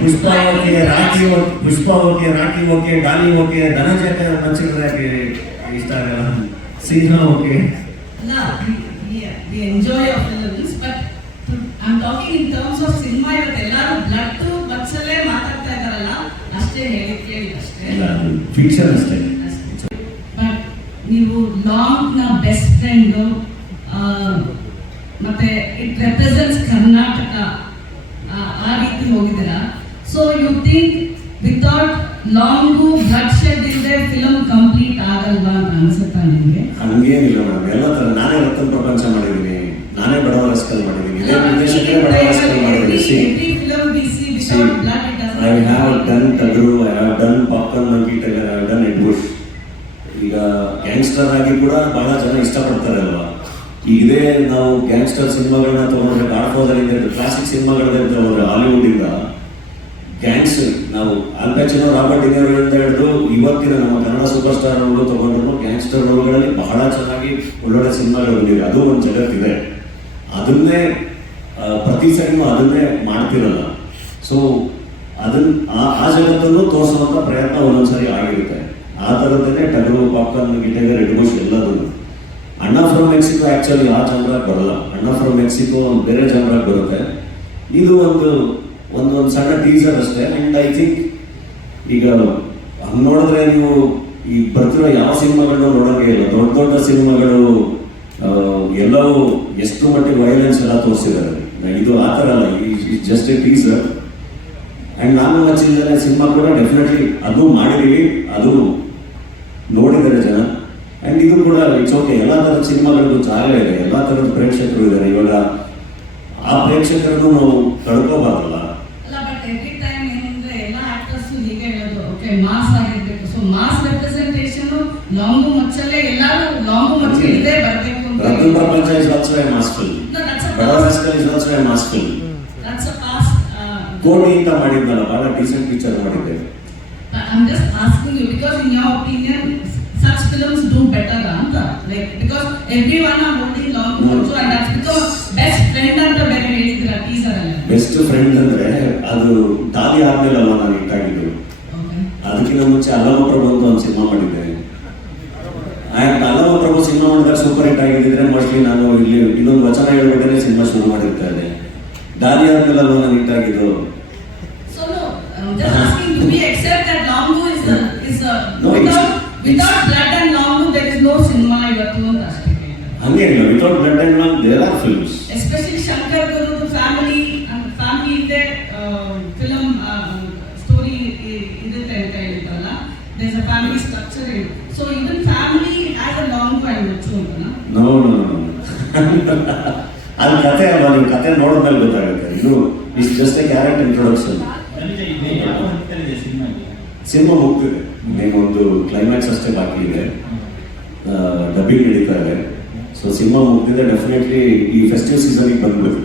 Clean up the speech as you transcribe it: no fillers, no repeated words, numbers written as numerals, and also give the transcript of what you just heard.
ಪುಷ್ಪ rakhi okay Daali okay Dhananjaya ಮಂಚಿಗೆ ಇಷ್ಟ ಆಗಲ್ಲ, ಸಿಂಹ okay. We enjoy our films, but I'm talking in terms of cinema. ಇವತ್ತು ಎಲ್ಲರೂ blood ಬಕ್ಸಲ್ಲೇ ಮಾತಾಡ್ತಾ ಇದಾರಲ್ಲ, ಅಷ್ಟೇ ಹೇಳಿ ಅಷ್ಟೇ, ಫಿಕ್ಷನ್ ಅಷ್ಟೇ. ಬಟ್ ನೀವು ಲಾಂಗ್ ನ ಬೆಸ್ಟ್ ಫ್ರೆಂಡ್, ಮತ್ತೆ ಇಟ್ ರೆಪ್ರೆಸೆಂಟ್ಸ್ ಕರ್ನಾಟಕ, ಆ ರೀತಿ ಹೋಗಿದ್ದೀರಾ. So you think without long blood shed ಇಲ್ಲದೆ ಫಿಲಮ್ ಕಂಪ್ಲೀಟ್ ಆಗಲ್ವಾ ಅಂತ ಅನ್ಸುತ್ತಾ ನಿಮಗೆ? ಹಂಗೇನಿಲ್ಲ ಮೇಡಮ್, ಎಲ್ಲ ತರ ನಾನೇ ರತನ್ ಪ್ರಪಂಚ ಮಾಡಿದ್ದೀನಿ, ನಾನೇ ಬಡವರ ಸ್ಕಲ್ ಮಾಡಿದ್ದೀನಿ, I have done Tagru, I have done Popcorn Monkey Tiger, I have done Ed Bush. ಈಗ ಗ್ಯಾಂಗ್ಸ್ಟರ್ ಆಗಿ ಕೂಡ ಬಹಳ ಜನ ಇಷ್ಟಪಡ್ತಾರೆ ಅಲ್ವಾ. ಇದೇ ನಾವು ಗ್ಯಾಂಗ್ಸ್ಟರ್ ಸಿನಿಮಾಗಳನ್ನ ತಗೊಂಡ್ರೆ ಗಾಡ್ ಫಾದರ್ ಇಂದ ಕ್ಲಾಸಿಕ್ ಸಿನಿಮಾಗಳಿಂದ ತಗೊಂಡ್ರೆ ಹಾಲಿವುಡ್ ಇಂದ ಗ್ಯಾಂಗ್ಸ್ ನಾವು ಆಲ್ ಪಚಿನೋ, ರಾಬರ್ಟ್ ಡಿ ನಿರೋ ಇಂದ ಹಿಡಿದು ಇವತ್ತಿನ ನಮ್ಮ ಕನ್ನಡ ಸೂಪರ್ ಸ್ಟಾರ್ ಗಳು ತಗೊಂಡ್ರು ಗ್ಯಾಂಗ್ಸ್ಟರ್ ರೋಲ್ಗಳಲ್ಲಿ ಬಹಳ ಚೆನ್ನಾಗಿ ಒಳ್ಳೊಳ್ಳೆ ಸಿನಿಮಾಗಳು ಬಂದಿವೆ. ಅದು ಒಂದು ಜಗತ್ತಿದೆ, ಅದನ್ನೇ ಪ್ರತಿ ಸರಿನೂ ಅದನ್ನೇ ಮಾಡ್ತಿರಲ್ಲ. ಸೊ ಅದನ್ನ ಆ ಜಗತ್ತನ್ನು ತೋರಿಸುವಂತ ಪ್ರಯತ್ನ ಒಂದೊಂದ್ಸರಿ ಆಗಿರುತ್ತೆ. ಆ ಥರದ್ದೇ ಟಗರು, ಪಾಪ್ಕಾರ್ನ್, ಗಿಟಗರ್, ರೆಡ್ ಬುಷ್ ಎಲ್ಲದನ್ನು. ಅಣ್ಣ ಫ್ರಮ್ ಮೆಕ್ಸಿಕೋ ಆಕ್ಚುಲಿ ಆ ಜನರಾಗಿ ಬರಲ್ಲ, ಅಣ್ಣ ಫ್ರಮ್ ಮೆಕ್ಸಿಕೋ ಒಂದು ಬೇರೆ ಜನರಾಗಿ ಬರುತ್ತೆ. ಇದು ಒಂದು ಸಣ್ಣ ಟೀಸರ್ ಅಷ್ಟೇ. ಅಂಡ್ ಐ ಥಿಂಕ್ ಈಗ ಹಂಗೆ ನೋಡಿದ್ರೆ ನೀವು ಈಗ ಬರ್ತಿರೋ ಯಾವ ಸಿನಿಮಾಗಳನ್ನ ನೋಡೋಕೆ ಇಲ್ಲ. ದೊಡ್ಡ ದೊಡ್ಡ ಸಿನಿಮಾಗಳು ಎಲ್ಲವೂ ಎಷ್ಟು ಮಟ್ಟಿಗೆ ವೈಲೆನ್ಸ್ ಎಲ್ಲ ತೋರಿಸಿದ್ದಾರೆ. ಇದು ಆ ಥರ ಅಲ್ಲ, ಜಸ್ಟ್ ಎ ಟೀಸರ್. ಅಂಡ್ ನಾನು ಹಚ್ಚಿದ್ರೆ ಸಿನಿಮಾ ಕೂಡ ಡೆಫಿನೆಟ್ಲಿ ಅದು ಮಾಡಿದೀವಿ, ಅದು ನೋಡಿದ್ದಾರೆ ಜನ. ಅಂಡ್ ಇದು ಕೂಡ ಇಟ್ಸ್ ಓಕೆ. ಎಲ್ಲ ಥರದ ಸಿನಿಮಾಗಳಿಗೂ ಜಾಗ ಇದೆ, ಎಲ್ಲ ಥರದ ಪ್ರೇಕ್ಷಕರು ಇದ್ದಾರೆ. ಇವಾಗ ಆ ಪ್ರೇಕ್ಷಕರನ್ನು ನಾವು ಕಳ್ಕೋಬಾರ್ದಲ್ಲ. ಮಾಸ್ ಆಗಿರ್ಬೇಕು. ಸೊ ಮಾಸ್ ರೆಪ್ರೆಸೆಂಟೇಷನ್ ಲಾಂಗು ಮಚ್ಚಲ್ಲೇ ಎಲ್ಲರೂ ಲಾಂಗು ಮಚ್ಚ ಇಲ್ಲದೆ ಬರಬೇಕು ಅಂತ. Ratan Prapancha is also a mass film, Badava rascal is also a mass film. That's a pass. ಕೋಟಿ ಅಂತ ಮಾಡಿದ್ನಲ್ಲ, ಬಹಳ ಡೀಸೆಂಟ್ ಪಿಕ್ಚರ್ ಮಾಡಿದ್ದೆ. I am just asking you because in your opinion such films do better anta, like because everyone are holding long also and that's because best friend ಅಂತ ಬೇರೆ ಹೇಳಿದ್ರ teaser ಅಲ್ಲಿ. Best friend ಅಂದ್ರೆ ಅದು ತಾಲಿ ಆದ್ಮೇಲೆ ಅಲ್ಲ ನಾನು ಇಟ್ಟಾಗಿದ್ದು. ಅದಕ್ಕಿಂತ ಮುಂಚೆ ಅಲ್ಲಮ ಪ್ರಭು ಅಂತ ಒಂದು ಸಿನಿಮಾ ಮಾಡಿದ್ದೆ. ಅಲ್ಲಮ ಪ್ರಭು ಸಿನಿಮಾ ಮಾಡಿದಾಗ ಸೂಪರ್ ಹಿಟ್ ಆಗಿದ್ರೆ ಮೋಸ್ಟ್ಲಿ ನಾನು ಇಲ್ಲಿ ಇನ್ನೊಂದು ವಚನ ಹೇಳ್ಬಿಟ್ಟೆ ಸಿನಿಮಾ ಶುರು ಮಾಡಿರ್ತಾ ಇದ್ದೆ. ದಾಲಿ ಆದ್ಮೇಲೆ ಅಲ್ವಾ ನಾನು ಹಿಟ್ಟಾಗಿದ್ದು. So no, just asking, do we accept that Longu is without blood and Longu there is no cinema ಇವತ್ತು ಅಂತ ಅಷ್ಟೇ. ಹಂಗೇನಿಲ್ಲ, without blood and long there are films. Especially Shankar ಗುರುದು ಫ್ಯಾಮಿಲಿ ಇದೆ, ಫಿಲಮ್ ಸ್ಟೋರಿ ಇರುತ್ತೆ ಅಂತ ಹೇಳಿದ್ರಲ್ಲ, there is a family structure in. So even family has a long and ಮಚ್ಚು ಅಂತನಾ? ನೋ ಅದು ಕತೆ ಅಲ್ವಾ, ನೀವು ಕತೆ ನೋಡಿದ್ಮೇಲೆ ಗೊತ್ತಾಗುತ್ತೆ. ಇದು is just a character introduction. Cinema ಮುಗ್ತಿದೆ, ಒಂದು ಕ್ಲೈಮ್ಯಾಕ್ಸ್ ಅಷ್ಟೇ ಬಾಕಿ ಇದೆ, ಡಬ್ಬಿಂಗ್ ನಡೀತಾ ಇದೆ. ಸೊ ಸಿನಿಮಾ ಮುಗ್ದಿದೆ, ಡೆಫಿನೆಟ್ಲಿ ಈ ಫೆಸ್ಟಿವ್ ಸೀಸನ್ಗೆ ಬಂದ್ಬಿಟ್ಟು.